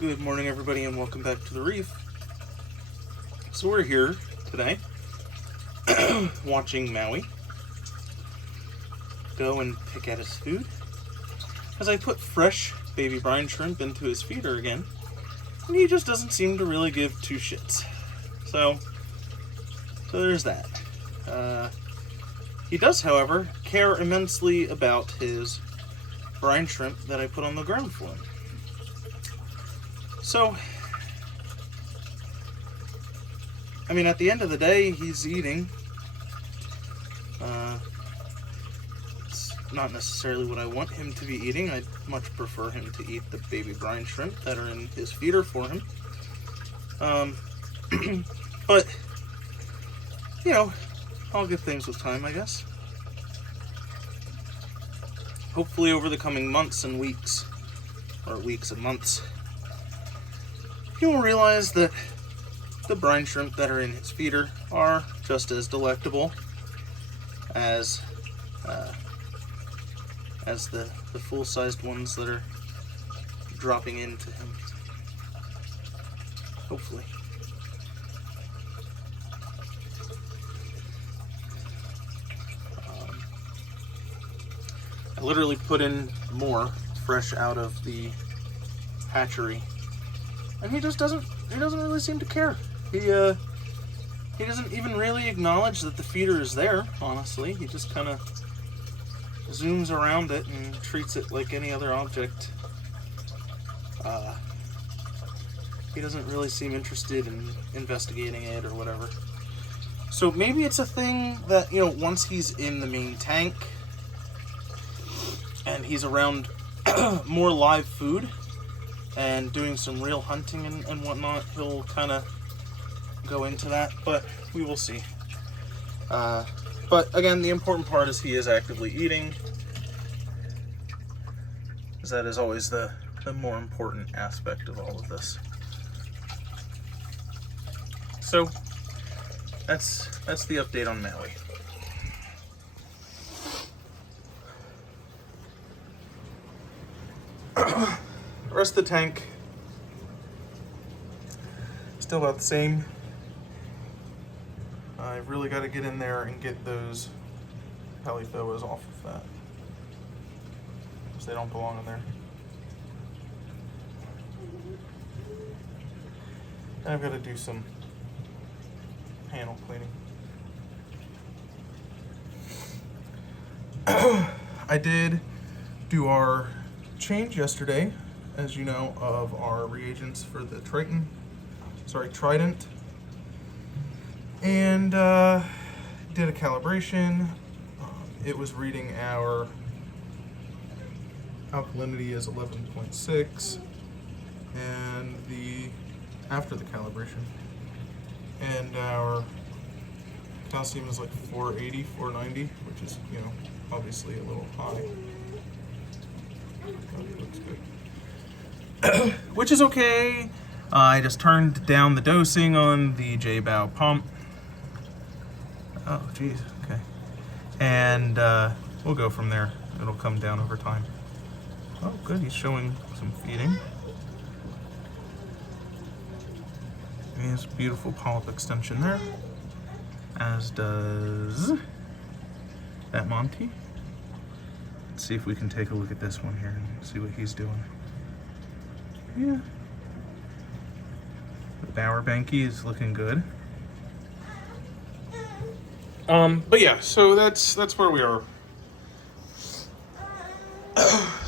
Good morning, everybody, and welcome back to the reef. So we're here today watching Maui go and pick at his food as I put fresh baby brine shrimp into his feeder again, and he just doesn't seem to really give two shits. So there's that. He does, however, care immensely about his brine shrimp that I put on the ground for him. So, I mean, at the end of the day, he's eating. It's not necessarily what I want him to be eating. I'd much prefer him to eat the baby brine shrimp that are in his feeder for him. But, you know, all good things with time, I guess. Hopefully over the coming months and weeks, or weeks and months, he will realize that the brine shrimp that are in his feeder are just as delectable as the full-sized ones that are dropping into him. Hopefully. I literally put in more fresh out of the hatchery, and he just doesn't really seem to care. He doesn't even really acknowledge that the feeder is there, honestly. He just kind of zooms around it and treats it like any other object. He doesn't really seem interested in investigating it or whatever. So maybe it's a thing that, you know, once he's in the main tank and he's around more live food and doing some real hunting and whatnot, he'll kind of go into that, but we will see. But again, the important part is he is actively eating, because that is always the more important aspect of all of this. So that's the update on Maui. The rest of the tank, still about the same. I've really got to get in there and get those polyphoas off of that, because they don't belong in there. And I've got to do some panel cleaning. I did do our change yesterday, as you know, of our reagents for the Trident, and did a calibration. It was reading our alkalinity as 11.6, and after the calibration, and our calcium is like 480, 490, which is, you know, obviously a little high. Looks good. Which is okay. I just turned down the dosing on the J-bow pump. Oh, geez, okay. And we'll go from there. It'll come down over time. Oh, good, he's showing some feeding. And he has beautiful polyp extension there, as does that Monty. Let's see if we can take a look at this one here and see what he's doing. Yeah. The Bower Banky is looking good. But yeah, so that's where we are.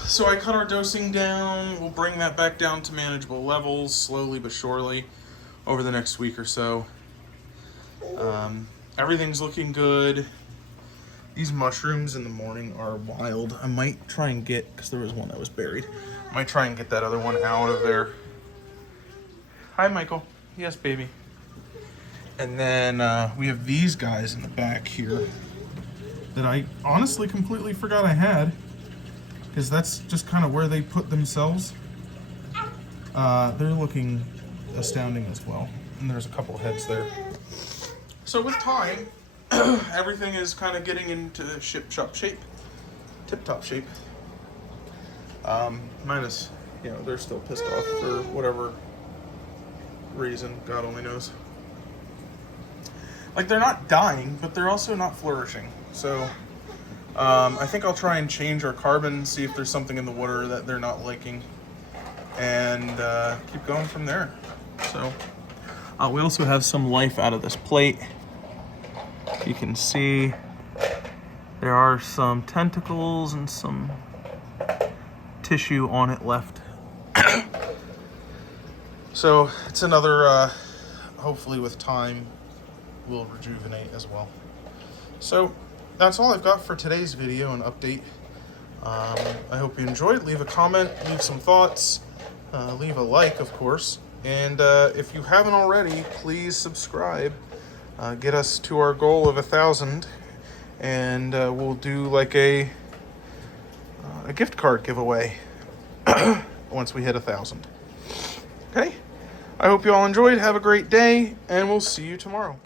So I cut our dosing down. We'll bring that back down to manageable levels, slowly but surely, over the next week or so. Everything's looking good. These mushrooms in the morning are wild. I might try and get, because there was one that was buried, I might try and get that other one out of there. Hi, Michael. Yes, baby. And then we have these guys in the back here that I honestly completely forgot I had, because that's just kind of where they put themselves. They're looking astounding as well. And there's a couple heads there. So with time, everything is kind of getting into tip-top shape. Minus you know, they're still pissed off for whatever reason, God only knows. Like, they're not dying, but they're also not flourishing. So I think I'll try and change our carbon, see if there's something in the water that they're not liking, and keep going from there. So we also have some life out of this plate. You can see there are some tentacles and some tissue on it left. So it's another, hopefully with time, will rejuvenate as well. So that's all I've got for today's video and update. I hope you enjoyed. Leave a comment, leave some thoughts, leave a like, of course. And if you haven't already, please subscribe. Get us to our goal of 1,000, and we'll do like a gift card giveaway once we hit 1,000. Okay? I hope you all enjoyed. Have a great day, and we'll see you tomorrow.